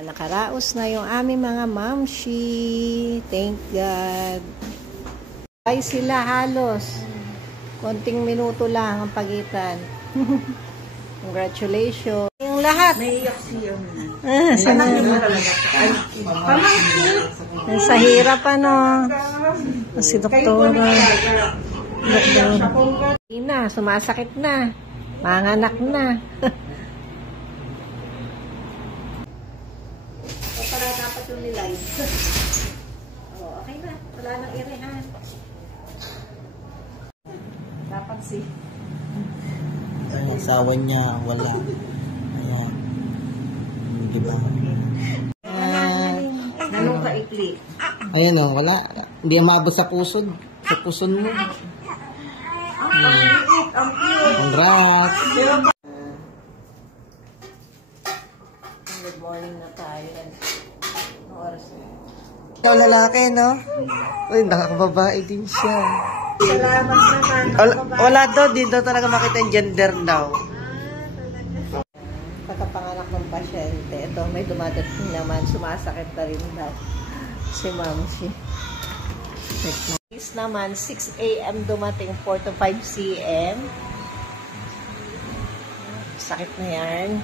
Nakaraos na yung aming mga mamshi. Thank God. Ay sila halos. Konting minuto lang ang pagitan. Congratulations. Yung lahat. Naiyak siya. Sa hirap si doktora. Na, sumasakit na. Manganak na. Para dapat yung nilay. Okay na. Wala nang irehan. Dapat Ang asawa niya, wala. Ayan. Diba? Nanong kaikli. Ayan o, wala. Hindi maabot sa puson. Sa puson mo. Congrats! Good morning na tayo. Oras na. Ikaw lalaki, no? Uy, nakakababae din siya. Salamat naman. Wala daw, di daw talaga makita yung gender daw. Pagkapanganak ng pasyente, ito may dumadating naman, sumasakit na rin ba si Mamsi. Next naman, 6 a.m. dumating, 4 to 5 c.m. Sakit na yan.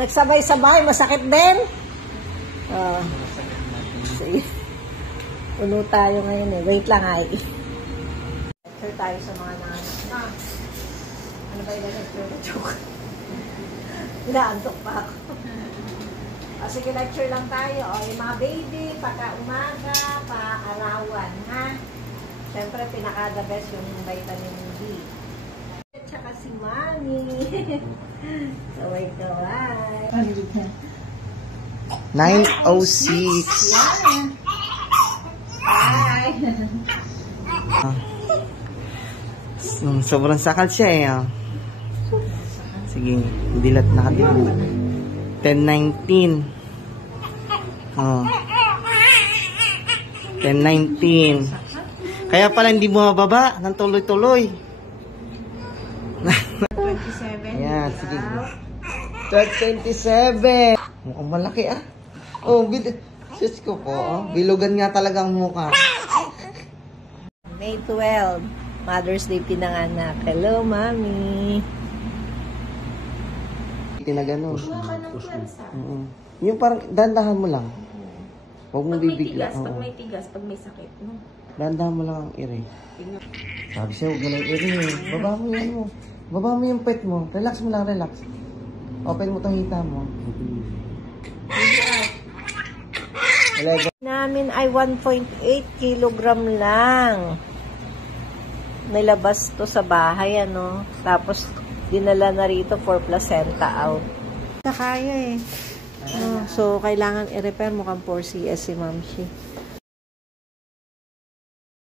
Nagsabay-sabay, masakit din. Sige. Puno tayo ngayon eh. Wait lang ay. Lecture tayo sa mga nanganak. Ano ba yung lecture na joke? Inaantok pa ako. Sige, lecture lang tayo. Yung mga baby, pagka-umaga, pa-arawan, ha? Siyempre, pinaka-the best yung vitamin D. At saka si Mami. Kaway-kaway. 9:06. Hi! Sobrang sakal siya eh. Sige, dilat na kadibo. 10:19. 10:19. Kaya pala hindi bumababa ng tuloy-tuloy. 27. Ayan, sige. 12:27. Mukhang malaki ah. Oh, sis ko po. Oh. Bilugan nga talaga ang mukha. May 12. Mother's Day pinanganak. Hello, Mami. Tinagano. Yung parang dandahan mo lang. Huwag mo bibigla. Pag may tigas, pag may sakit. No? Dandahan mo lang ang ire. Sabi siya, huwag mo lang ire. Baba mo yan mo. Baba mo yung pet mo. Relax mo lang, relax. Open mo itong hita mo. Namin ay 1.8 kilogram lang. Nilabas to sa bahay, ano. Tapos, dinala na rito for placenta out. Kaya eh. So, kailangan i-repair mukhang 4CS si Mamshi.